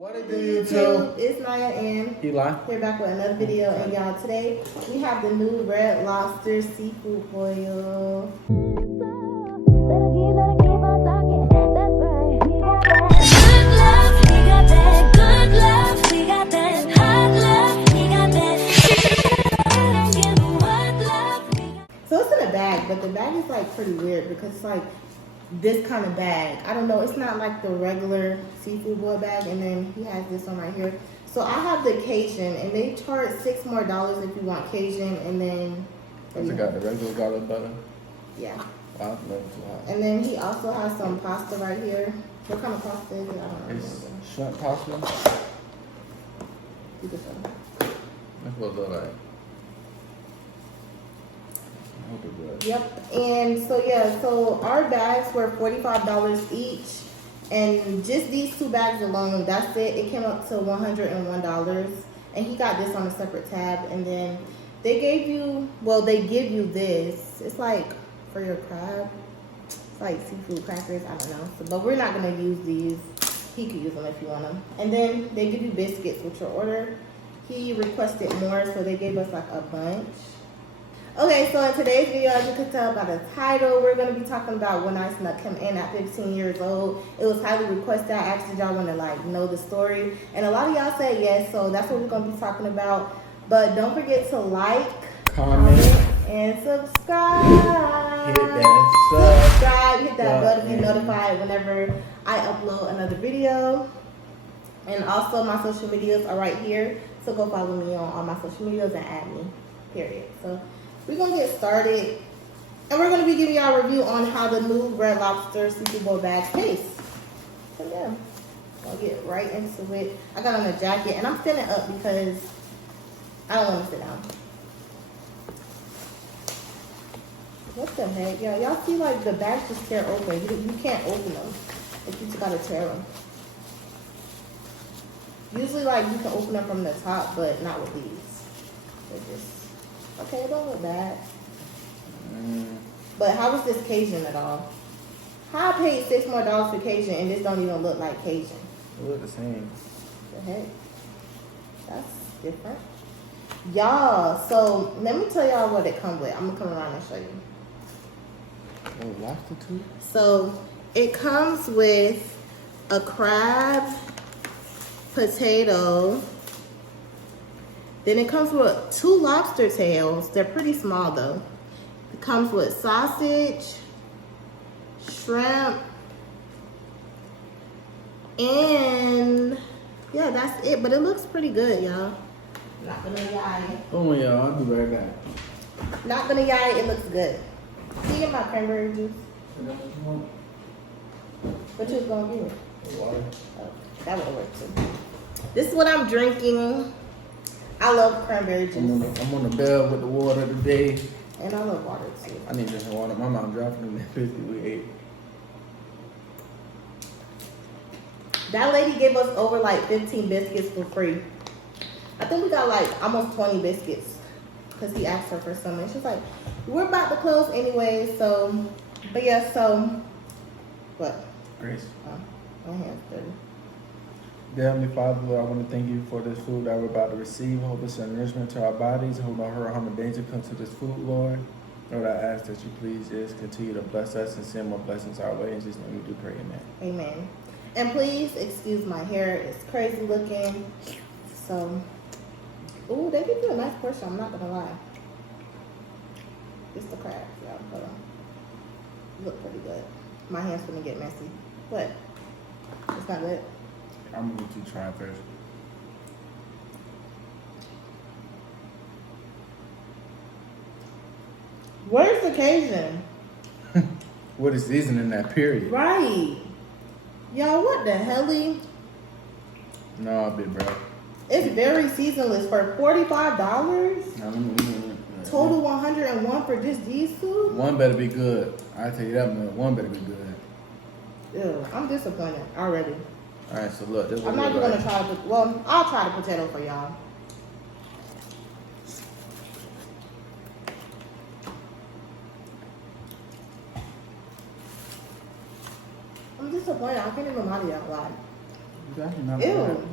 What it do, YouTube? It's Nyiah and H.O.L.A. Here back with another video, and y'all, today we have the new red lobster seafood boil. So it's in a bag, but the bag is like pretty weird because it's like this kind of bag. I don't know, it's not like the regular seafood boil bag, and then he has this one right here. So I have the Cajun, and they charge $6 more if you want Cajun, and then I got the regular garlic butter. yeah. Wow, that's too hot. And then he also has some pasta right here. What kind of pasta is it? I don't It's remember. shrimp pasta. You can show me. That's what it look like. I hope it's good. Yep. And so yeah, so our bags were $45 each, and just these two bags alone, that's it. It came up to $101, and he got this on a separate tab. And then they gave you, well, they give you this. It's like for your crab. It's like seafood crackers. I don't know. So, but we're not gonna use these. He could use them if you want them. And then they give you biscuits with your order. He requested more, so they gave us like a bunch. Okay, so in today's video, as you can tell by the title, we're going to be talking about when I snuck him in at 15 years old. It was highly requested. I asked if y'all want to like know the story, and a lot of y'all said yes, so that's what we're going to be talking about. But don't forget to like, comment, and subscribe. Hit that Subscribe, hit that bell to be notified whenever I upload another video. And also my social medias are right here, so go follow me on all my social medias and add me, period. So we're going to get started, and we're going to be giving y'all a review on how the new red lobster seafood boil bag tastes. So yeah, I'll get right into it. I got on a jacket, and I'm standing up because I don't want to sit down. What the heck? Y'all see like the bags just tear open. You can't open them. Like, you just got to tear them. Usually like you can open them from the top, but not with these. They're just... Okay, it don't look bad. But how was this Cajun at all? How I paid $6 more for Cajun, and this don't even look like Cajun? It look the same. The heck? That's different. Y'all, so let me tell y'all what it comes with. I'm gonna come around and show you. Oh, lobster too? So it comes with a crab, potato. Then it comes with 2 lobster tails. They're pretty small though. It comes with sausage, shrimp, and yeah, that's it. But it looks pretty good, y'all. Not gonna lie. Oh y'all, I'll be right back. Not gonna lie, it looks good. Can you get my cranberry juice? What you was gonna give me? Water. Oh, that would work too. This is what I'm drinking. I love cranberry juice. I'm on the bell with the water today. And I love water too. I need this water. My mom dropped them in 50 we ate. That lady gave us over like 15 biscuits for free. I think we got like almost 20 biscuits because he asked her for some. And she's like, we're about to close anyway. So, but yeah, so, what? Grace. Oh, my hand's dirty. Dear Heavenly Father, Lord, I want to thank you for this food that we're about to receive. Hope it's a nourishment to our bodies. Hope no hurt, harm, or danger comes to this food, Lord. Lord, I ask that you please just continue to bless us and send more blessings our way. In Jesus' name we do pray, amen. Amen. And please excuse my hair. It's crazy looking. So, ooh, they give you a nice portion. I'm not going to lie. It's the crab, y'all. Hold on. Look pretty good. My hand's going to get messy. What? It's not good? I'm going to let you try first. Where's the Cajun? What is seasoning that period? Right. Y'all, what the helly? No, big bro. It's very seasonless for $45. No, Total 101 for just these two? one better be good. I tell you that much. One better be good. Ew, I'm disappointed already. All right, so look. This I'm not even gonna try the, well, I'll try the potato for y'all. I'm disappointed. I can't even lie to y'all. It's actually not that bad. Ew.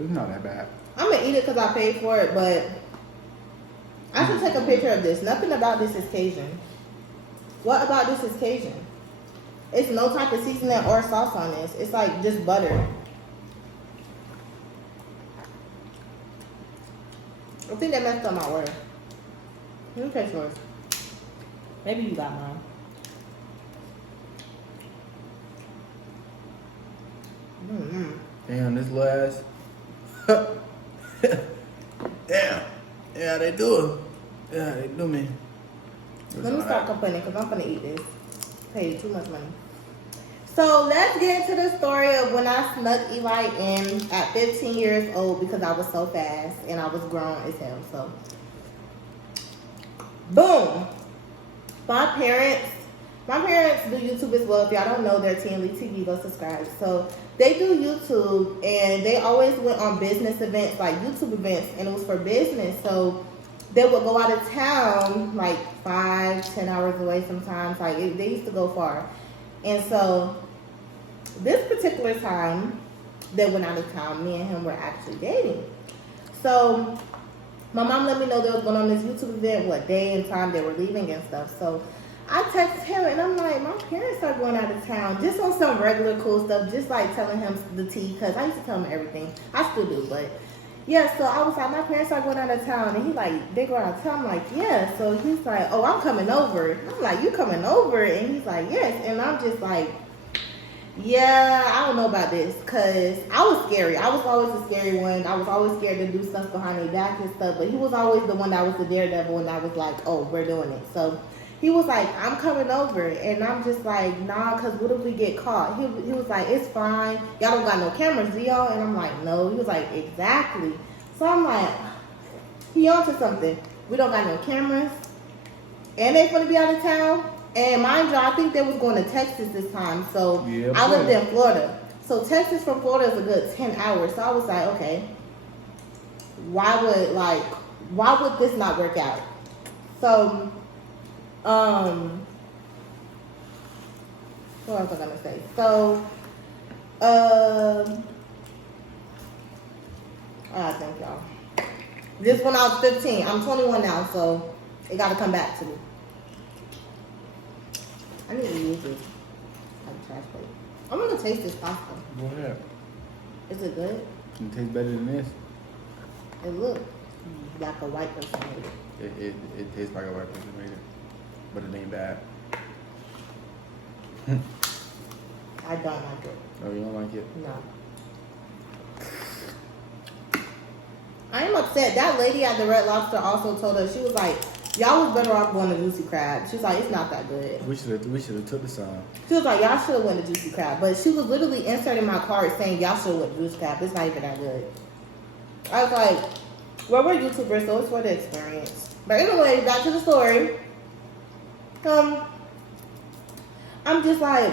It's not that bad. I'm gonna eat it because I paid for it, but I should take a picture of this. Nothing about this is Cajun. What about this is Cajun? It's no type of seasoning or sauce on this. It's like just butter. I think they messed up my order. Let me taste yours. Maybe you got mine. Mm-hmm. Damn, this last. Damn. Yeah, they do it. Yeah, they do me. Let me stop complaining because I'm gonna eat this. Paid too much money. So let's get into the story of when I snuck Eli in at 15 years old because I was so fast and I was grown as hell. So, boom. My parents do YouTube as well. If y'all don't know, they're TNLE TV, go subscribe. So they do YouTube and they always went on business events, like YouTube events, and it was for business. So they would go out of town like 5-10 hours away sometimes. Like they used to go far. And so this particular time they went out of town, me and him were actually dating. So my mom let me know they was going on this YouTube event, what day and time they were leaving and stuff. So I texted him and I'm like, my parents are going out of town, just on some regular cool stuff, just like telling him the tea, because I used to tell him everything. I still do, but yeah, so I was like, my parents are going out of town. And he like, they go out of town? I'm like, yeah. So he's like, oh, I'm coming over. I'm like, you coming over? And he's like, yes. And I'm just like, yeah, I don't know about this. Because I was scary. I was always the scary one. I was always scared to do stuff behind their back and stuff. But he was always the one that was the daredevil. And I was like, oh, we're doing it. So he was like, I'm coming over. And I'm just like, nah, because what if we get caught? He was like, it's fine. Y'all don't got no cameras, do y'all? And I'm like, no. He was like, exactly. So I'm like, he onto something. We don't got no cameras. And they're going to be out of town. And mind you, I think they was going to Texas this time. So yeah, I lived in Florida. So Texas from Florida is a good 10 hours. So I was like, okay, why would this not work out? So, what else was I gonna say? So, thank y'all. This when I was 15. I'm 21 now, so it gotta come back to me. I need to use this like a trash plate. I'm gonna taste this pasta. Go ahead. Is it good? It tastes better than this. It looks like a white person made it. It tastes like a white person made it. But it ain't bad. I don't like it. Oh, you don't like it? No. I am upset. That lady at the Red Lobster also told us, she was like, y'all was better off going to Juicy Crab. She was like, it's not that good. We should have took the sign. She was like, y'all should have went to Juicy Crab. But she was literally inserting my card saying, y'all should have went to Juicy Crab. It's not even that good. I was like, well, we're YouTubers, so it's for the experience. But anyway, back to the story. I'm just like,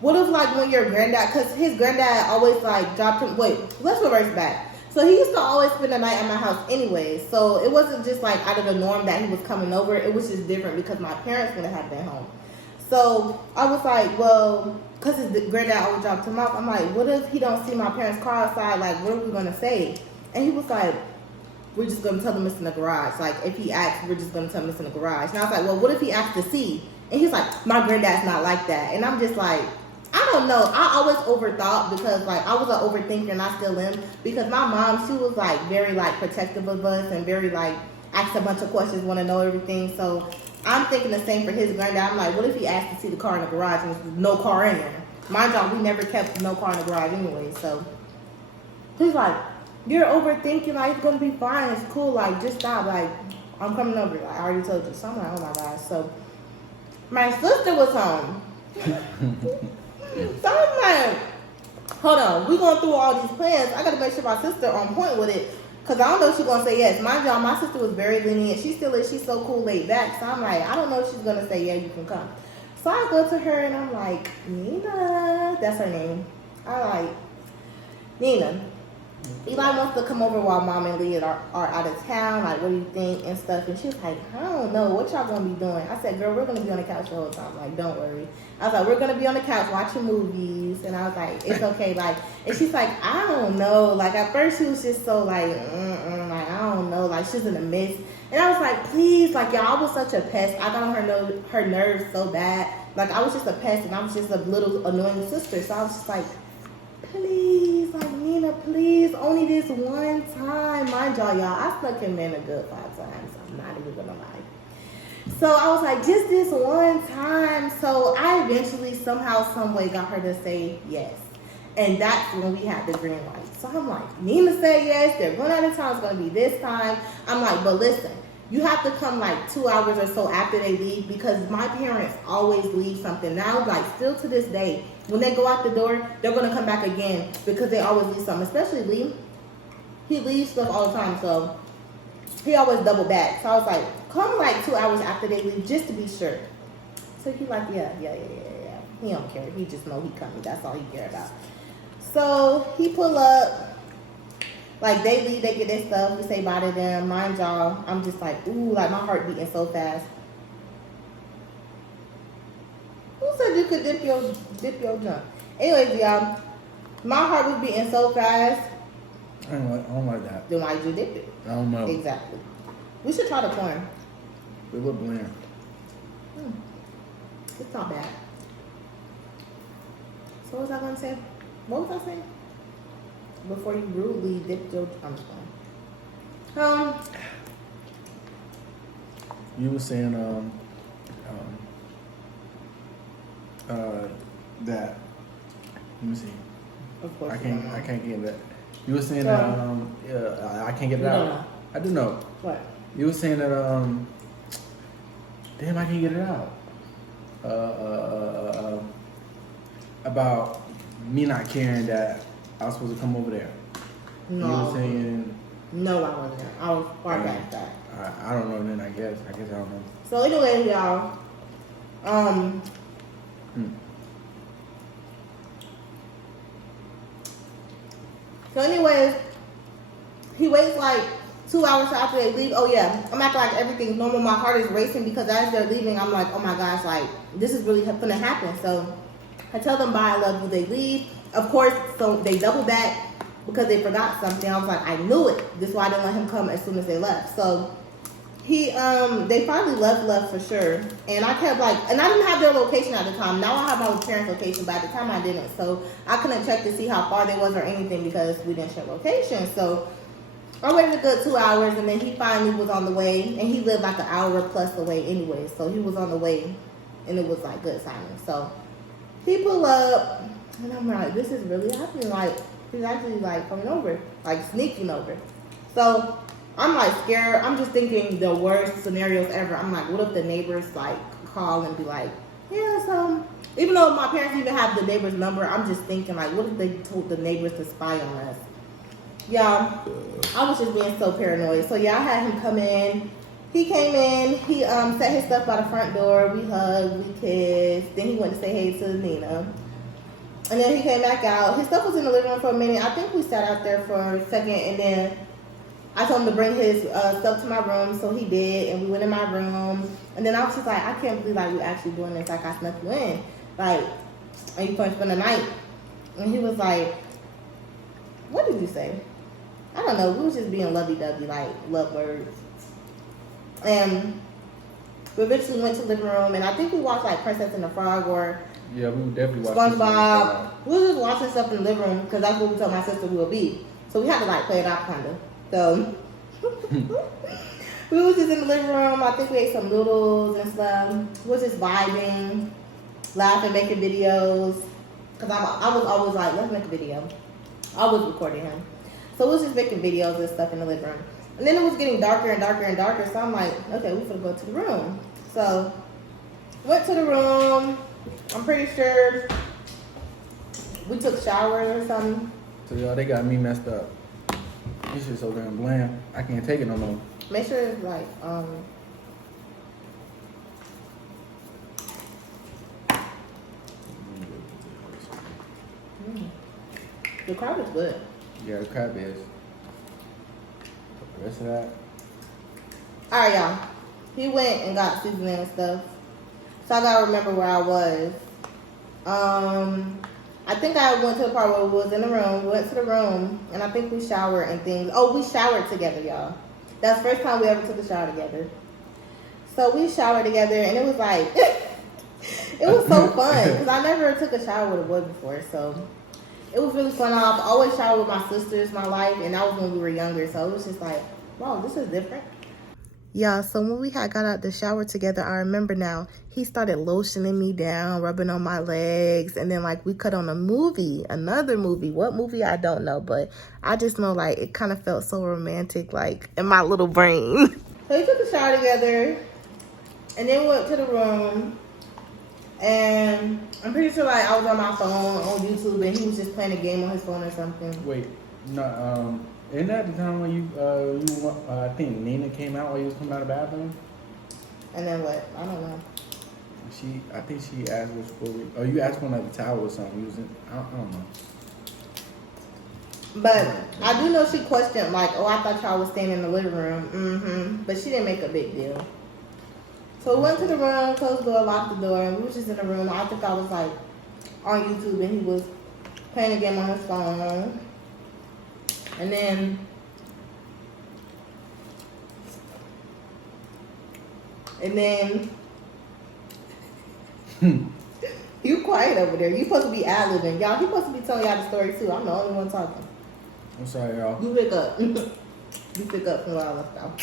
what if like when your granddad, because his granddad always like dropped him, wait, let's reverse back. So he used to always spend the night at my house anyway. So it wasn't just like out of the norm that he was coming over. It was just different because my parents would have been home. So I was like, well, because his granddad always dropped him off. I'm like, what if he don't see my parents' car outside? Like, what are we going to say? And he was like, we're just going to tell them it's in the garage. Like, if he asks, we're just going to tell him it's in the garage. And I was like, well, what if he asks to see? And he's like, my granddad's not like that. And I'm just like, I don't know. I always overthought because, like, I was an overthinker and I still am. Because my mom, she was, like, very, like, protective of us and very, like, asked a bunch of questions, want to know everything. So I'm thinking the same for his granddad. I'm like, what if he asked to see the car in the garage and there's no car in there? Mind you, we never kept no car in the garage anyway. So he's like, you're overthinking. Like, it's going to be fine. It's cool. Like, just stop. Like, I'm coming over. Like, I already told you. So I'm like, oh, my gosh. So my sister was home. So I'm like, hold on, we going through all these plans. I got to make sure my sister on point with it. Because I don't know if she's going to say yes. Mind y'all, my sister was very lenient. She still is. She's so cool, laid back. So I'm like, I don't know if she's going to say, yeah, you can come. So I go to her and I'm like, Nina. That's her name. I'm like, Nina, Eli wants to come over while Mom and Leah are out of town. Like, what do you think and stuff? And she was like, I don't know. What y'all gonna be doing? I said, girl, we're gonna be on the couch the whole time. Like, don't worry. I was like, we're gonna be on the couch watching movies. And I was like, it's okay. Like, and she's like, I don't know. Like, at first she was just so like, like, I don't know. Like, she's in the midst. And I was like, please, like, y'all, I was such a pest. I got on her nerves so bad. Like, I was just a pest, and I was just a little annoying sister. So I was just like, please, like, Nina, please, only this one time. Mind y'all, I snuck him in a good 5 times. I'm not even gonna lie. So I was like, just this one time. So I eventually, somehow, some way, got her to say yes. And that's when we had the green light. So I'm like, Nina said yes. They're going out of town. It's gonna be this time. I'm like, but listen, you have to come like 2 hours or so after they leave, because my parents always leave something. Now, like, still to this day, when they go out the door, they're going to come back again because they always leave something. Especially Lee. He leaves stuff all the time, so he always double back. So I was like, come like 2 hours after they leave just to be sure. So he like, yeah. He don't care. He just know he coming. That's all he care about. So he pull up. Like, they leave, they get their stuff. We say bye to them. Mind y'all, I'm just like, ooh, like my heart beating so fast. Who said you could dip your junk? Anyways, y'all, my heart was beating so fast. I don't like that. Then why did you dip it? I don't know. Exactly. We should try the corn. It look bland. It's not bad. So what was I gonna say? What was I saying? Before you rudely dipped your, I'm just going. You were saying that. Let me see. Of course. I can't get that. You were saying that I can't get it out. Know. I do know. What? You were saying that damn, I can't get it out. About me not caring that I was supposed to come over there. No. You were saying. No, I wasn't. I was far past that. I don't know then. I guess I don't know. So anyway, y'all. So anyways, he waits like 2 hours after they leave. Oh yeah, I'm acting like everything's normal. My heart is racing because as they're leaving, I'm like, oh my gosh, like this is really gonna happen. So I tell them bye, I love you. They leave. Of course, so they double back because they forgot something. I was like, I knew it. This is why I didn't let him come as soon as they left. So they finally left for sure. And I kept like, and I didn't have their location at the time. Now I have my parents' location, but at the time I didn't. So I couldn't check to see how far they was or anything because we didn't share location. So I waited a good 2 hours, and then he finally was on the way. And he lived like an hour plus away anyway. So he was on the way, and it was like good timing. So he pulled up, and I'm like, this is really happening. Like, he's actually like coming over, like sneaking over. So I'm like scared. I'm just thinking the worst scenarios ever. I'm like, what if the neighbors like call and be like, yeah, so even though my parents even have the neighbor's number, I'm just thinking like, what if they told the neighbors to spy on us? Yeah, I was just being so paranoid. So yeah, I had him come in. He came in. He set his stuff by the front door. We hugged, we kissed. Then he went to say hey to Nina. And then he came back out. His stuff was in the living room for a minute. I think we sat out there for a second, and then I told him to bring his stuff to my room, so he did, and we went in my room. And then I was just like, I can't believe like we actually doing this. Like I snuck you in, like, are you going to spend the night? And he was like, what did you say? I don't know. We was just being lovey-dovey, like love words. And we eventually went to the living room, and I think we watched like Princess and the Frog or Yeah, we definitely watched SpongeBob. We were just watching stuff in the living room because that's what we told my sister we would be. So we had to like play it out kind of. So we was just in the living room. I think we ate some noodles and stuff. We was just vibing, laughing, making videos. Cause I was always like, let's make a video. I was recording him. So we was just making videos and stuff in the living room. And then it was getting darker and darker and darker. So I'm like, okay, we finna go to the room. So went to the room. I'm pretty sure we took showers or something. So y'all, they got me messed up. This shit so damn bland. I can't take it no more. Make sure it's like, the crab is good. Yeah, the crab is. The rest of that. Alright, y'all. He went and got seasoning and stuff. So I gotta remember where I was. I think I went to the part where we was in the room. We went to the room, and I think we showered and things. Oh, we showered together, y'all. That's the first time we ever took a shower together. So we showered together, and it was like, it was so fun because I never took a shower with a boy before. So it was really fun. I've always showered with my sisters my life, and that was when we were younger. So it was just like, wow, this is different. Yeah, so when we had got out the shower together, I remember now, he started lotioning me down, rubbing on my legs, and then like we cut on a movie, another movie. What movie, I don't know, but I just know like it kind of felt so romantic like in my little brain. So we took a shower together, and then we went to the room, and I'm pretty sure like I was on my phone on YouTube, and he was just playing a game on his phone or something. Wait, no, isn't that the time when I think Nina came out while you was coming out of the bathroom? And then what? I don't know. I think she asked us for, or you asked for like the towel or something. I don't know. But I do know she questioned like, oh, I thought y'all was staying in the living room. But she didn't make a big deal. So we went to the room, closed the door, locked the door, and we was just in the room. I think I was like on YouTube, and he was playing a game on his phone. And then you quiet over there. You supposed to be ad-libbing. Y'all, he supposed to be telling y'all the story too. I'm the only one talking. I'm sorry, y'all. You pick up. You pick up from where I left off.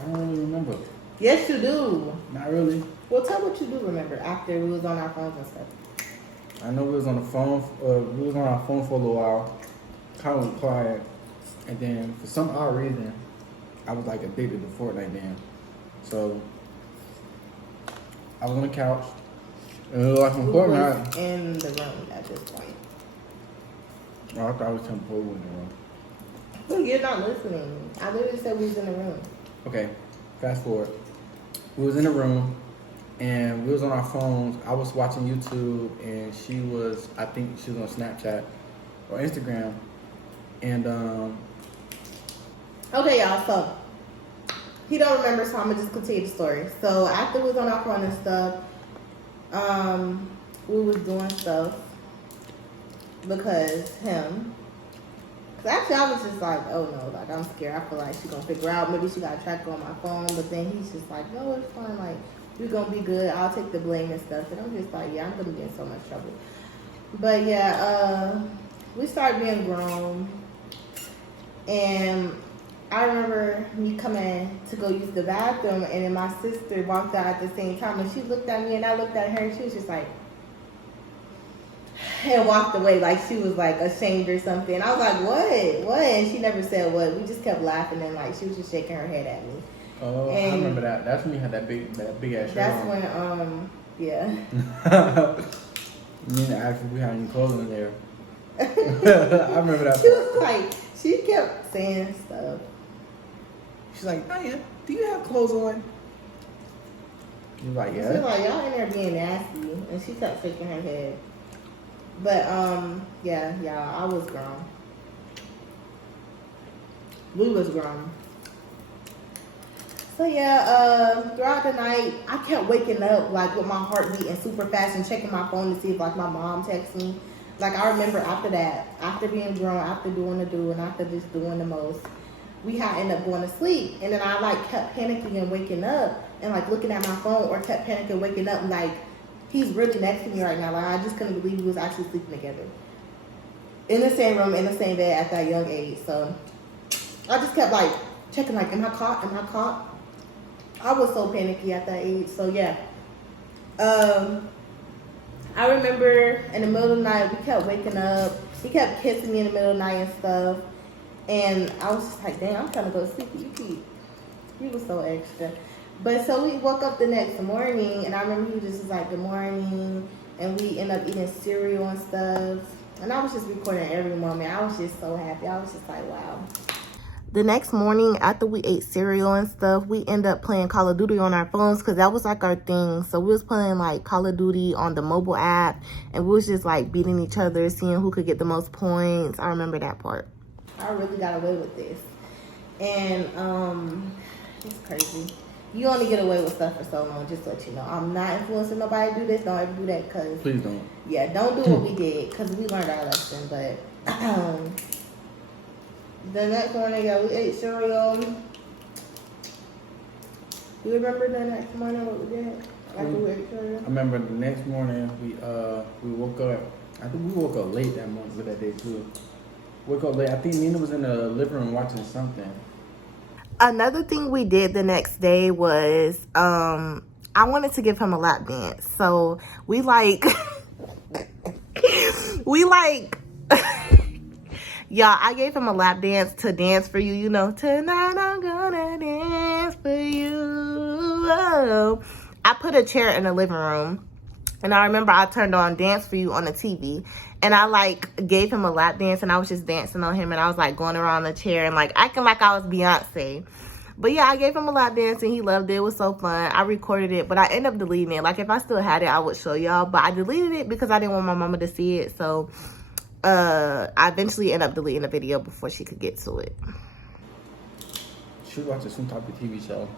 I don't really remember. Yes, you do. Not really. Well, tell what you do remember after we was on our phones and stuff. I know we was on the phone. We was on our phone for a little while. Kind of quiet, and then for some odd reason, I was like addicted to Fortnite then. So I was on the couch, and we were watching Fortnite. Was in the room at this point. Oh, I thought I was telling Paul in the room. Well, you're not listening. I literally said we was in the room. Okay, fast forward. We was in the room, and we was on our phones. I was watching YouTube, and she was, I think she was on Snapchat or Instagram. And okay, y'all, so he don't remember, so I'm gonna just continue the story. So after we was on our phone and stuff, we was doing stuff because actually I was just like, oh no, like I'm scared. I feel like she's gonna figure out, maybe she got a tracker on my phone, but then he's just like, no, it's fine, like we're gonna be good, I'll take the blame and stuff. And I'm just like, yeah, I'm gonna be in so much trouble. But yeah, we started being grown. And I remember me coming to go use the bathroom, and then my sister walked out at the same time, and she looked at me, and I looked at her, and she was just like, and walked away like she was like ashamed or something. I was like, what? And she never said what. We just kept laughing, and like she was just shaking her head at me. Oh, and I remember that. That's when you had that big ass shirt. That's on. When yeah. Me and actually we had any clothes in there. I remember that. She was like, she kept saying stuff. She's like, Nyiah, do you have clothes on? She was like, yeah. She was like, y'all in there being nasty, and she kept shaking her head. But yeah, y'all, I was grown. We was grown. So yeah, throughout the night, I kept waking up like with my heart beating super fast and checking my phone to see if like my mom texted me. Like I remember after that, after being grown, after doing the do, and after just doing the most, we had ended up going to sleep. And then I like kept panicking and waking up and like looking at my phone, or kept panicking, waking up like he's really next to me right now. Like I just couldn't believe we was actually sleeping together. In the same room, in the same bed at that young age. So I just kept like checking like, am I caught? Am I caught? I was so panicky at that age. So yeah. I remember in the middle of the night, we kept waking up. He kept kissing me in the middle of the night and stuff. And I was just like, dang, I'm trying to go to sleep. He was so extra. But so we woke up the next morning, and I remember he just was like, good morning. And we ended up eating cereal and stuff. And I was just recording every moment. I was just so happy. I was just like, wow. The next morning, after we ate cereal and stuff, we end up playing Call of Duty on our phones because that was like our thing. So we was playing like Call of Duty on the mobile app, and we was just like beating each other, seeing who could get the most points. I remember that part. I really got away with this. And it's crazy. You only get away with stuff for so long, just to let you know. I'm not influencing nobody to do this. Don't ever do that, because... Please don't. Yeah, don't do what we did, because we learned our lesson. But the next morning, yeah, we ate cereal. You remember the next morning what we did after we ate cereal? I remember the next morning, we woke up. I think we woke up late that morning, that day too. Woke up late. I think Nina was in the living room watching something. Another thing we did the next day was I wanted to give him a lap dance. So we like y'all, I gave him a lap dance to Dance For You, you know, tonight I'm gonna dance for you. I put a chair in the living room, and I remember I turned on Dance For You on the TV, and I like gave him a lap dance, and I was just dancing on him, and I was like going around the chair and like acting like I was Beyonce. But yeah, I gave him a lap dance and he loved it. It was so fun. I recorded it, but I ended up deleting it. Like if I still had it, I would show y'all, but I deleted it because I didn't want my mama to see it. So I eventually ended up deleting the video before she could get to it. She was watching some type of TV show.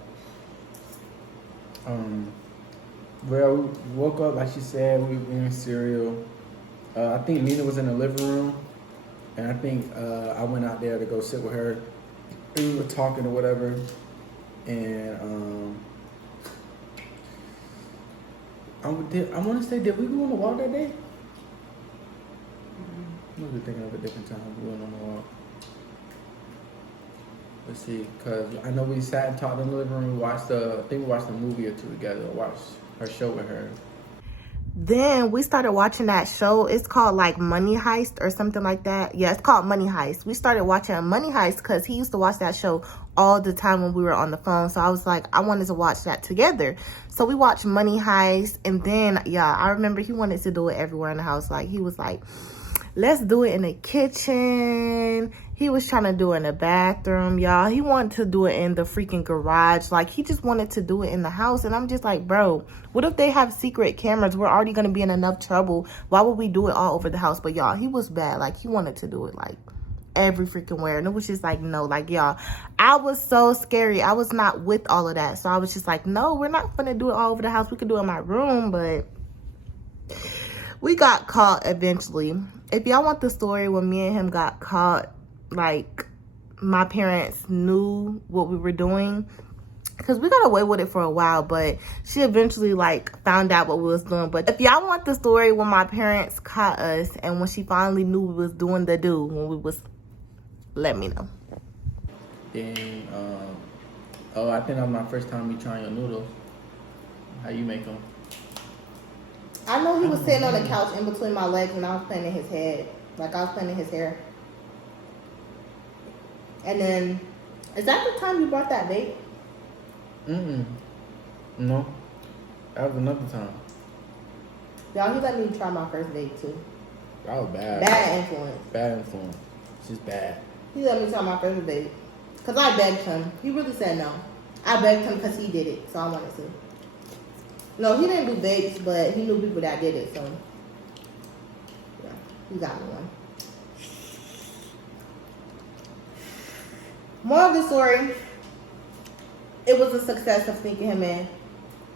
Well, we woke up, like she said, we were eating cereal. I think Nina was in the living room, and I think I went out there to go sit with her. We were talking or whatever, and I want to say, did we go on a walk that day? Maybe we're thinking of a different time. We went on a walk. Let's see, because I know we sat and talked in the living room. We watched I think we watched a movie or two together. Watched her show with her. Then we started watching that show. It's called like Money Heist or something like that. Yeah, it's called Money Heist. We started watching Money Heist because he used to watch that show all the time when we were on the phone. So I was like, I wanted to watch that together. So we watched Money Heist. And then, yeah, I remember he wanted to do it everywhere in the house. Like, he was like, let's do it in the kitchen. He was trying to do it in the bathroom, y'all. He wanted to do it in the freaking garage. Like, he just wanted to do it in the house. And I'm just like, bro, what if they have secret cameras? We're already going to be in enough trouble. Why would we do it all over the house? But, y'all, he was bad. Like, he wanted to do it, like, every freaking where. And it was just like, no. Like, y'all, I was so scary. I was not with all of that. So I was just like, no, we're not going to do it all over the house. We could do it in my room, but we got caught eventually. If y'all want the story when me and him got caught, like, my parents knew what we were doing, because we got away with it for a while, but she eventually, like, found out what we was doing. But if y'all want the story when my parents caught us and when she finally knew we was doing the do, when we was, let me know. Then, I think that was my first time me trying your noodles. How you make them? I know he was sitting on the couch in between my legs when I was playing in his head. Like, I was playing in his hair. And then, is that the time you brought that bait? No. That was another time. Y'all, he let me try my first date too. That was bad. Bad influence. Bad influence. She's bad. He let me try my first date. Because I begged him. He really said no. I begged him because he did it, so I wanted to. No, he didn't do dates, but he knew people that did it, so yeah, he got me one. More of the story, it was a success of sneaking him in.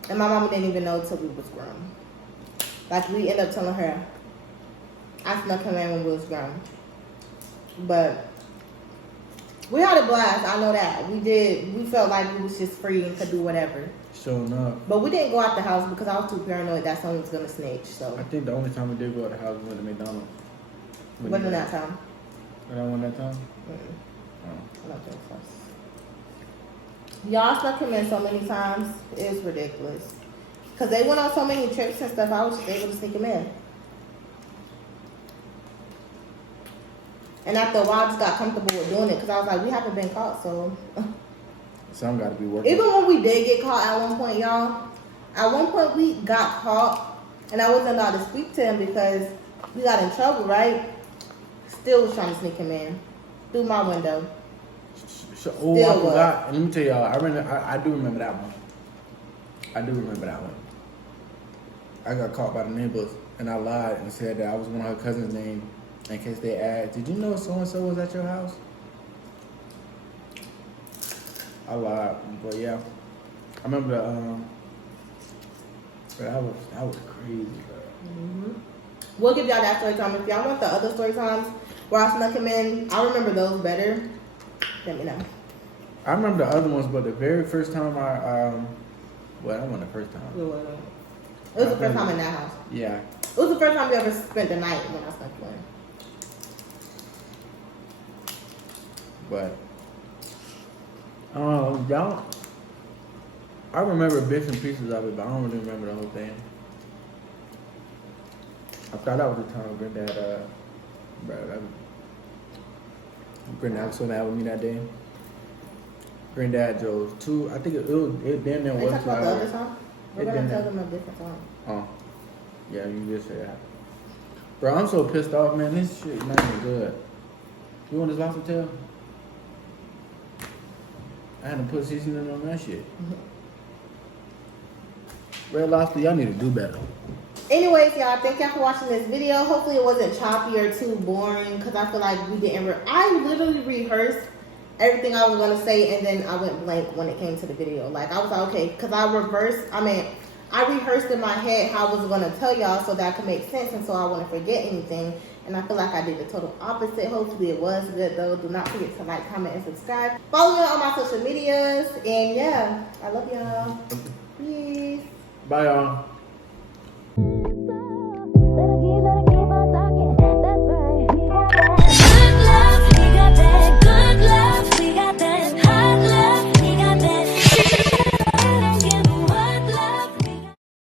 And my mama didn't even know until we was grown. Like, we ended up telling her, I snuck him in when we was grown. But we had a blast, I know that. We felt like we was just free and could do whatever. Sure enough. But we didn't go out the house because I was too paranoid that someone was going to snitch, so. I think the only time we did go out the house was at McDonald's. Wasn't that time? Wasn't that time? I don't think so. Y'all snuck him in so many times. It's ridiculous. Because they went on so many trips and stuff, I was just able to sneak him in. And after a while, I just got comfortable with doing it because I was like, we haven't been caught, so. Some got to be working. Even when we did get caught at one point, y'all, at one point we got caught and I wasn't allowed to speak to him because we got in trouble, right? Still was trying to sneak him in through my window. So, oh, I forgot. And let me tell y'all, I do remember that one. I do remember that one. I got caught by the neighbors, and I lied and said that I was one of her cousin's name in case they asked, did you know so-and-so was at your house? I lied, but yeah. I remember that was crazy, bro. We'll give y'all that story time. If y'all want the other story times where I snuck him in, I remember those better. Let me know. I remember the other ones, but the very first time well, that wasn't the first time. It was the first time in that house. Yeah. It was the first time we ever spent the night when I snuck you in. But y'all, I remember bits and pieces of it, but I don't really remember the whole thing. I thought that was the time Granddad, Granddad was so mad with me that day. Granddad drove two. I think it damn near They was talk 2 about the hours. other song? We're gonna tell them a different song. Oh, yeah, you just said that. Bro, I'm so pissed off, man. This shit not even good. You want this lobster tail? I had to put seasoning on that shit. Red Lobster, y'all need to do better. Anyways, y'all, thank y'all for watching this video. Hopefully it wasn't choppy or too boring, because I feel like we didn't. I literally rehearsed everything I was going to say, and then I went blank when it came to the video. Like, I was like, okay, because I rehearsed in my head how I was going to tell y'all so that I could make sense, and so I wouldn't forget anything. And I feel like I did the total opposite. Hopefully it was good, though. Do not forget to like, comment, and subscribe. Follow me on all my social medias. And yeah, I love y'all. Peace. Bye, y'all.